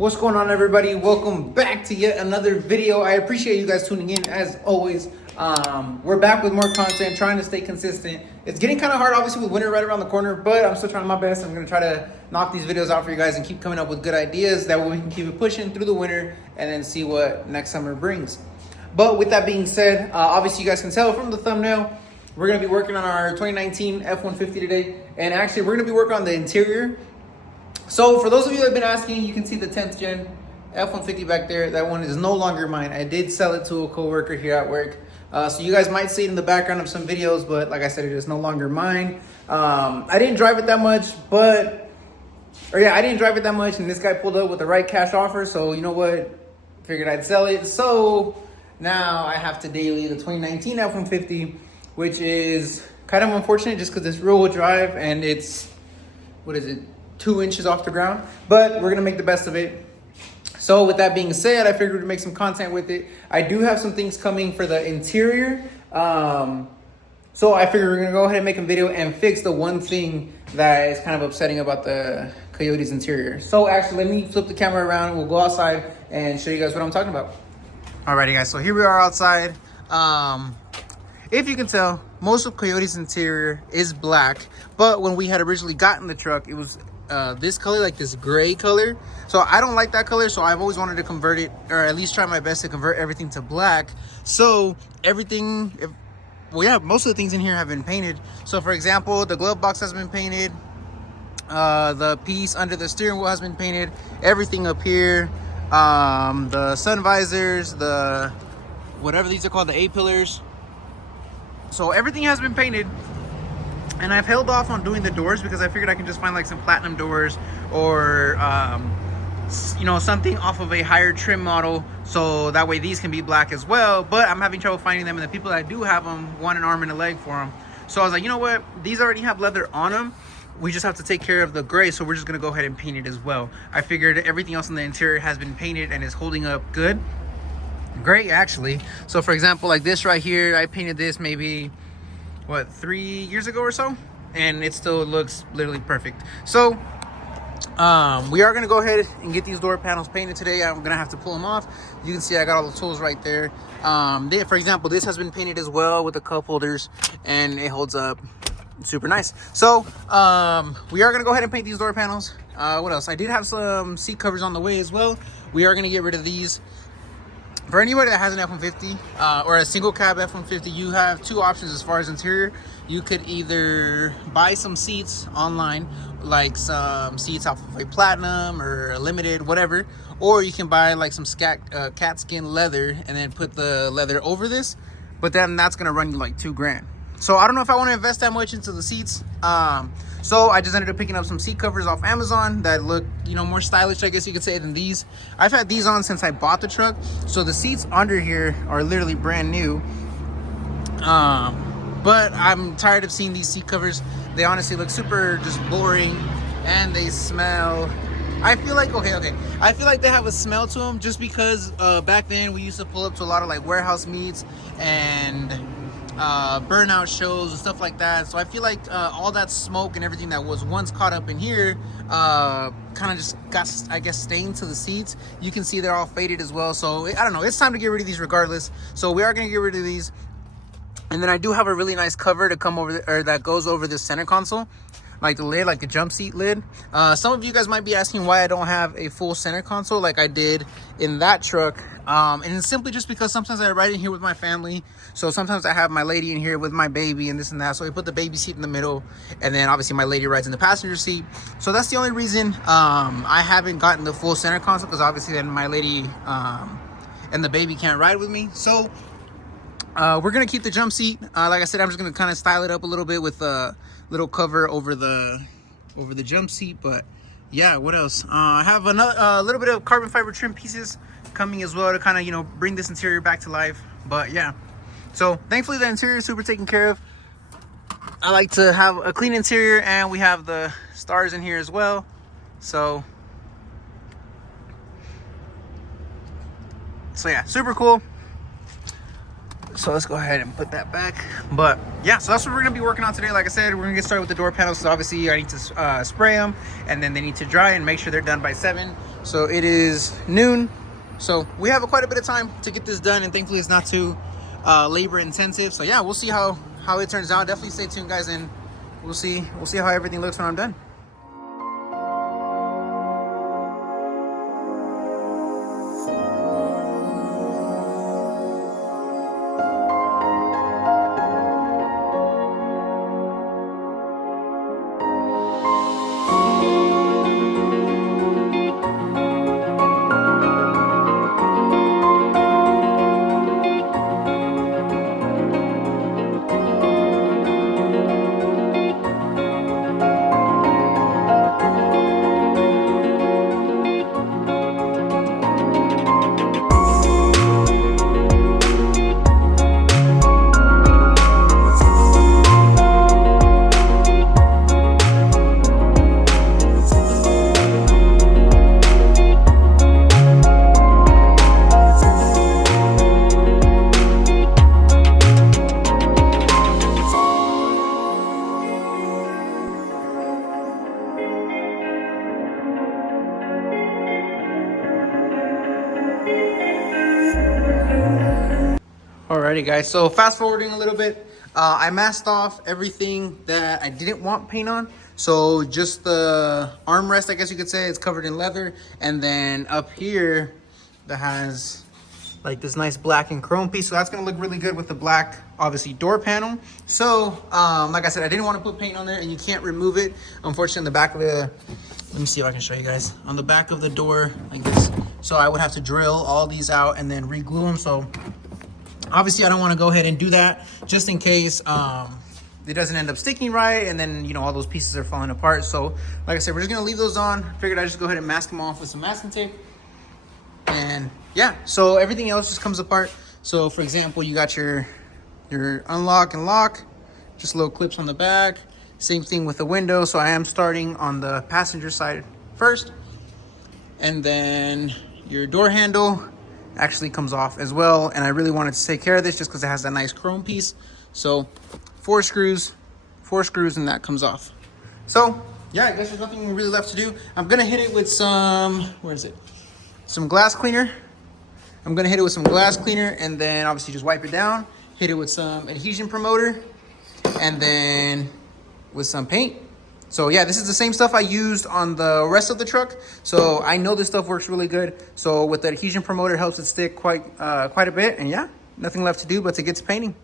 What's going on, everybody? Welcome back to yet another video. I appreciate you guys tuning in as always. We're back with more content, trying to stay consistent. It's getting kind of hard, obviously, with winter right around the corner, but I'm still trying my best. I'm going to try to knock these videos out for you guys and keep coming up with good ideas. That way we can keep it pushing through the winter and then see what next summer brings. But with that being said, obviously you guys can tell from the thumbnail, we're going to be working on our 2019 F-150 today. And actually, we're going to be working on the interior. So for those of you that have been asking, you can see the 10th gen F-150 back there. That one is no longer mine. I did sell it to a coworker here at work. So you guys might see it in the background of some videos, but like I said, it is no longer mine. I didn't drive it that much, I didn't drive it that much, and this guy pulled up with the right cash offer. So you know what? Figured I'd sell it. So now I have to daily the 2019 F-150, which is kind of unfortunate just because it's rear-wheel drive and it's, 2 inches off the ground, but we're gonna make the best of it. So with that being said, I figured to make some content with it. I do have some things coming for the interior. So I figured we're gonna go ahead and make a video and fix the one thing that is kind of upsetting about the Coyote's interior. So actually, let me flip the camera around. We'll go outside and show you guys what I'm talking about. Alrighty guys, so here we are outside. If you can tell, most of Coyote's interior is black, but when we had originally gotten the truck, it was this color, like this gray color. So I don't like that color, so I've always wanted to convert it, or at least try my best to convert everything to black. So everything, most of the things in here have been painted. So for example, the glove box has been painted, the piece under the steering wheel has been painted, everything up here, the sun visors, the whatever these are called, the A-pillars. So everything has been painted. And I've held off on doing the doors because I figured I can just find like some platinum doors or, something off of a higher trim model. So that way these can be black as well. But I'm having trouble finding them. And the people that do have them want an arm and a leg for them. So I was like, you know what? These already have leather on them. We just have to take care of the gray. So we're just going to go ahead and paint it as well. I figured everything else in the interior has been painted and is holding up good. Great, actually. So for example, like this right here, I painted this maybe 3 years ago or so, and it still looks literally perfect. So we are going to go ahead and get these door panels painted today. I'm going to have to pull them off. You can see I got all the tools right there. For example, this has been painted as well with the cup holders, and it holds up super nice. So we are going to go ahead and paint these door panels. What else? I did have some seat covers on the way as well. We are going to get rid of these. For anybody that has an F-150 or a single cab F-150, you have two options as far as interior. You could either buy some seats online, like some seats off of a platinum or a limited, whatever, or you can buy like some cat skin leather and then put the leather over this, but then that's gonna run you like $2,000. So I don't know if I want to invest that much into the seats. So I just ended up picking up some seat covers off Amazon that look, more stylish, I guess you could say, than these. I've had these on since I bought the truck. So the seats under here are literally brand new. But I'm tired of seeing these seat covers. They honestly look super just boring, and they smell. I feel like, I feel like they have a smell to them just because back then we used to pull up to a lot of like warehouse meets and burnout shows and stuff like that. So I feel like all that smoke and everything that was once caught up in here kind of just got, I guess, stained to the seats. You can see they're all faded as well. So I don't know, it's time to get rid of these regardless. So we are going to get rid of these. And then I do have a really nice cover to come over or that goes over the center console, like the lid, like the jump seat lid. Some of you guys might be asking why I don't have a full center console like I did in that truck. And it's simply just because sometimes I ride in here with my family. So sometimes I have my lady in here with my baby and this and that. So we put the baby seat in the middle, and then obviously my lady rides in the passenger seat. So that's the only reason I haven't gotten the full center console, because obviously then my lady and the baby can't ride with me. So we're gonna keep the jump seat. Like I said, I'm just gonna kind of style it up a little bit with a little cover over the jump seat. But yeah, what else? I have a little bit of carbon fiber trim pieces coming as well to kind of bring this interior back to life. But yeah, so thankfully the interior is super taken care of. I like to have a clean interior, and we have the stars in here as well. So yeah, super cool. So let's go ahead and put that back. But yeah, so that's what we're gonna be working on today. Like I said, we're gonna get started with the door panels. So obviously I need to spray them, and then they need to dry and make sure they're done by 7. So it is noon. So we have quite a bit of time to get this done, and thankfully it's not too labor intensive. So yeah, we'll see how it turns out. Definitely stay tuned, guys, and we'll see how everything looks when I'm done. Alrighty, guys, so fast forwarding a little bit, I masked off everything that I didn't want paint on. So just the armrest, I guess you could say, it's covered in leather, and then up here that has like this nice black and chrome piece, so that's gonna look really good with the black, obviously, door panel. So like I said, I didn't want to put paint on there, and you can't remove it, unfortunately. On the back of the, let me see if I can show you guys, on the back of the door like this, so I would have to drill all these out and then re-glue them. So obviously I don't want to go ahead and do that, just in case it doesn't end up sticking right, and then, you know, all those pieces are falling apart. So like I said, we're just gonna leave those on. Figured I'd just go ahead and mask them off with some masking tape. And yeah, so everything else just comes apart. So for example, you got your unlock and lock, just little clips on the back. Same thing with the window. So I am starting on the passenger side first, and then your door handle actually comes off as well. And I really wanted to take care of this just because it has that nice chrome piece. So four screws, and that comes off. So yeah, I guess there's nothing really left to do. I'm gonna hit it with some, where is it? Some glass cleaner. I'm gonna hit it with some glass cleaner, and then obviously just wipe it down, hit it with some adhesion promoter, and then with some paint. So yeah, this is the same stuff I used on the rest of the truck. So I know this stuff works really good. So with the adhesion promoter, it helps it stick quite a bit. And yeah, nothing left to do but to get to painting.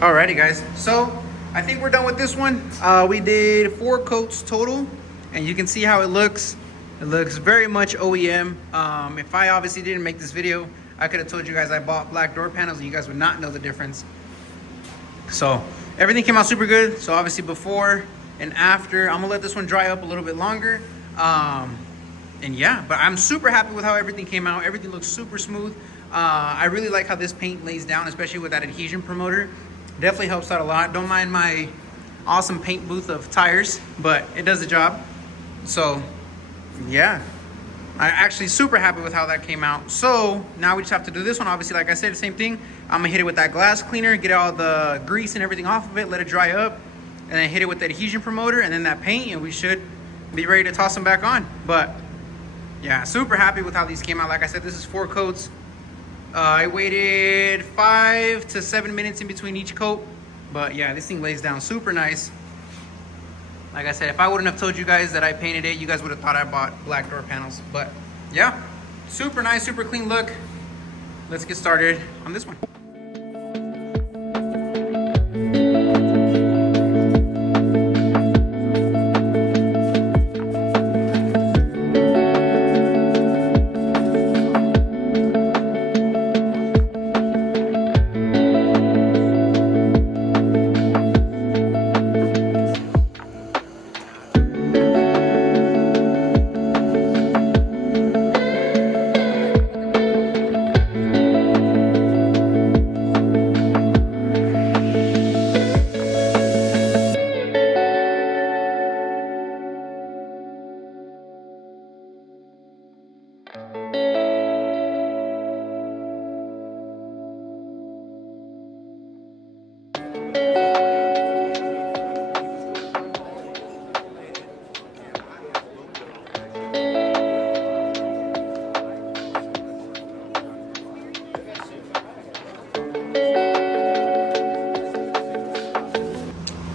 Alrighty, guys, so I think we're done with this one. We did 4 coats total, and you can see how it looks. It looks very much OEM. If I obviously didn't make this video, I could have told you guys I bought black door panels, and you guys would not know the difference. So everything came out super good. So obviously before and after, I'm gonna let this one dry up a little bit longer. And yeah, but I'm super happy with how everything came out. Everything looks super smooth. I really like how this paint lays down, especially with that adhesion promoter. Definitely helps out a lot. Don't mind my awesome paint booth of tires, but it does the job. So yeah, I'm actually super happy with how that came out. So now we just have to do this one. Obviously, like I said, the same thing. I'm gonna hit it with that glass cleaner, get all the grease and everything off of it, let it dry up, and then hit it with the adhesion promoter and then that paint, and we should be ready to toss them back on. But Yeah, super happy with how these came out. Like I said, this is 4 coats. I waited 5 to 7 minutes in between each coat. But yeah, this thing lays down super nice. Like I said, if I wouldn't have told you guys that I painted it, you guys would have thought I bought black door panels. But yeah, super nice, super clean look. Let's get started on this one.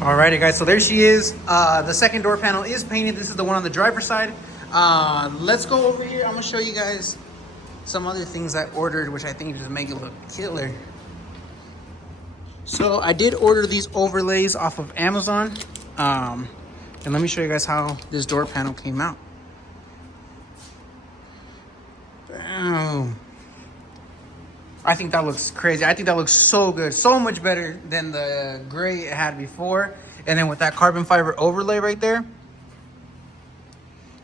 Alrighty guys, so there she is. The second door panel is painted. This is the one on the driver's side. Let's go over here. I'm gonna show you guys some other things I ordered, which I think just make it look killer. So I did order these overlays off of Amazon. And let me show you guys how this door panel came out. Boom. I think that looks crazy. I think that looks so good. So much better than the gray it had before. And then with that carbon fiber overlay right there,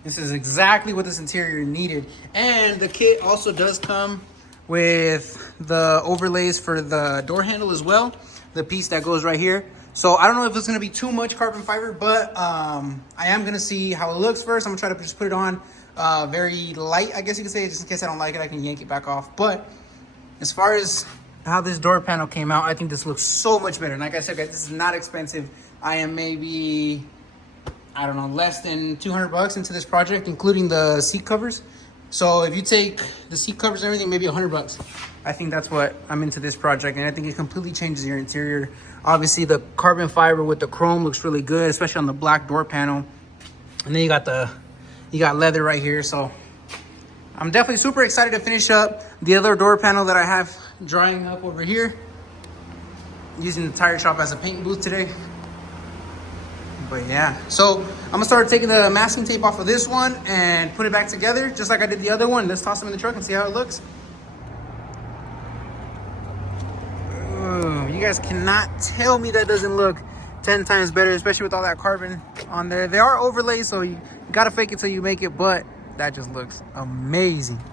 this is exactly what this interior needed. And the kit also does come with the overlays for the door handle as well. The piece that goes right here. So I don't know if it's gonna be too much carbon fiber, but I am gonna see how it looks first. I'm gonna try to just put it on very light, I guess you could say, just in case I don't like it, I can yank it back off. But as far as how this door panel came out, I think this looks so much better. And like I said, guys, this is not expensive. I am maybe, I don't know, less than 200 bucks into this project, including the seat covers. So if you take the seat covers and everything, maybe 100 bucks. I think that's what I'm into this project. And I think it completely changes your interior. Obviously, the carbon fiber with the chrome looks really good, especially on the black door panel. And then you got leather right here. So I'm definitely super excited to finish up the other door panel that I have drying up over here. Using the tire shop as a paint booth today. But yeah, so I'm gonna start taking the masking tape off of this one and put it back together just like I did the other one. Let's toss them in the truck and see how it looks. Ooh, you guys cannot tell me that doesn't look 10 times better, especially with all that carbon on there. They are overlays, so you gotta fake it till you make it, but that just looks amazing.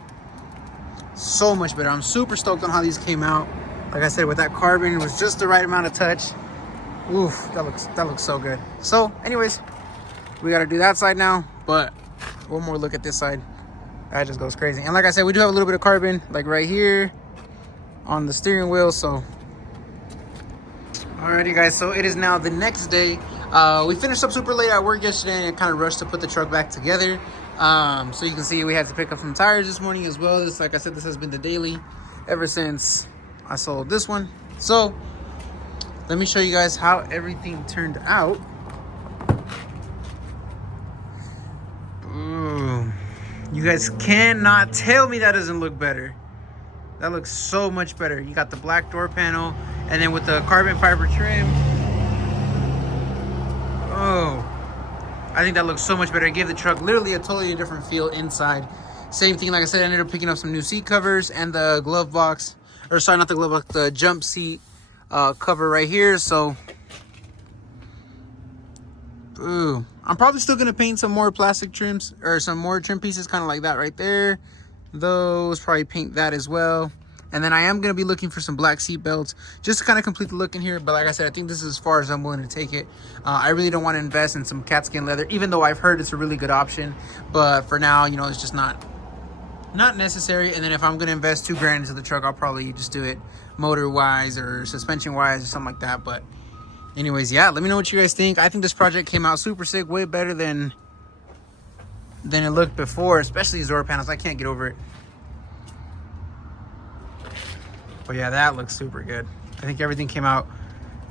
So much better. I'm super stoked on how these came out. Like I said, with that carbon, it was just the right amount of touch. Oof, that looks so good. So anyways, we got to do that side now, but one more look at this side. That just goes crazy. And like I said, we do have a little bit of carbon like right here on the steering wheel. So alrighty guys, so it is now the next day. We finished up super late at work yesterday and kind of rushed to put the truck back together. So you can see we had to pick up some tires this morning as well. This, like I said, this has been the daily ever since I sold this one. So let me show you guys how everything turned out. Boom. You guys cannot tell me that doesn't look better. That looks so much better. You got the black door panel and then with the carbon fiber trim. Oh, I think that looks so much better. It gave the truck literally a totally different feel inside. Same thing, like I said, I ended up picking up some new seat covers and the glove box, or sorry, not the glove box, the jump seat cover right here. So ooh, I'm probably still gonna paint some more plastic trims or some more trim pieces kind of like that right there. Those, probably paint that as well. And then I am gonna be looking for some black seat belts just to kind of complete the look in here. But like I said, I think this is as far as I'm willing to take it. I really don't want to invest in some cat skin leather, even though I've heard it's a really good option. But for now, you know, it's just not necessary. And then if I'm gonna invest $2,000 into the truck, I'll probably just do it motor wise or suspension wise or something like that. But anyways, yeah, let me know what you guys think. I think this project came out super sick, way better than than it looked before, especially these door panels. I can't get over it. But yeah, that looks super good. I think everything came out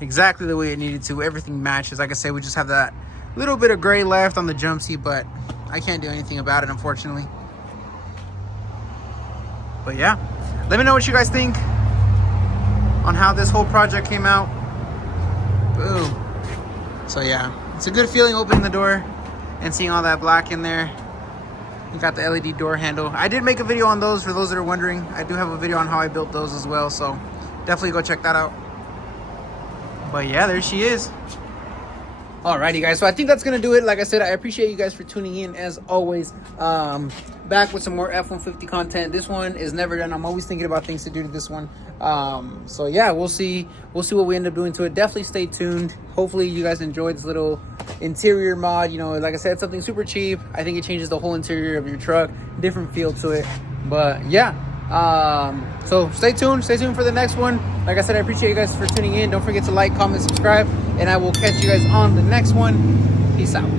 exactly the way it needed to. Everything matches. Like I say, we just have that little bit of gray left on the jump seat, but I can't do anything about it, unfortunately. But yeah, let me know what you guys think on how this whole project came out. Boom. So yeah, it's a good feeling opening the door and seeing all that black in there. You got the LED door handle. I did make a video on those for those that are wondering. I do have a video on how I built those as well, so definitely go check that out. But yeah, there she is. Alrighty guys, so I think that's gonna do it. Like I said, I appreciate you guys for tuning in as always. Back with some more F-150 content. This one is never done. I'm always thinking about things to do to this one. So yeah, we'll see what we end up doing to it. Definitely stay tuned. Hopefully you guys enjoyed this little interior mod. You know, like I said, something super cheap. I think it changes the whole interior of your truck, different feel to it. But yeah, so stay tuned for the next one. Like I said, I appreciate you guys for tuning in. Don't forget to like, comment, subscribe, and I will catch you guys on the next one. Peace out.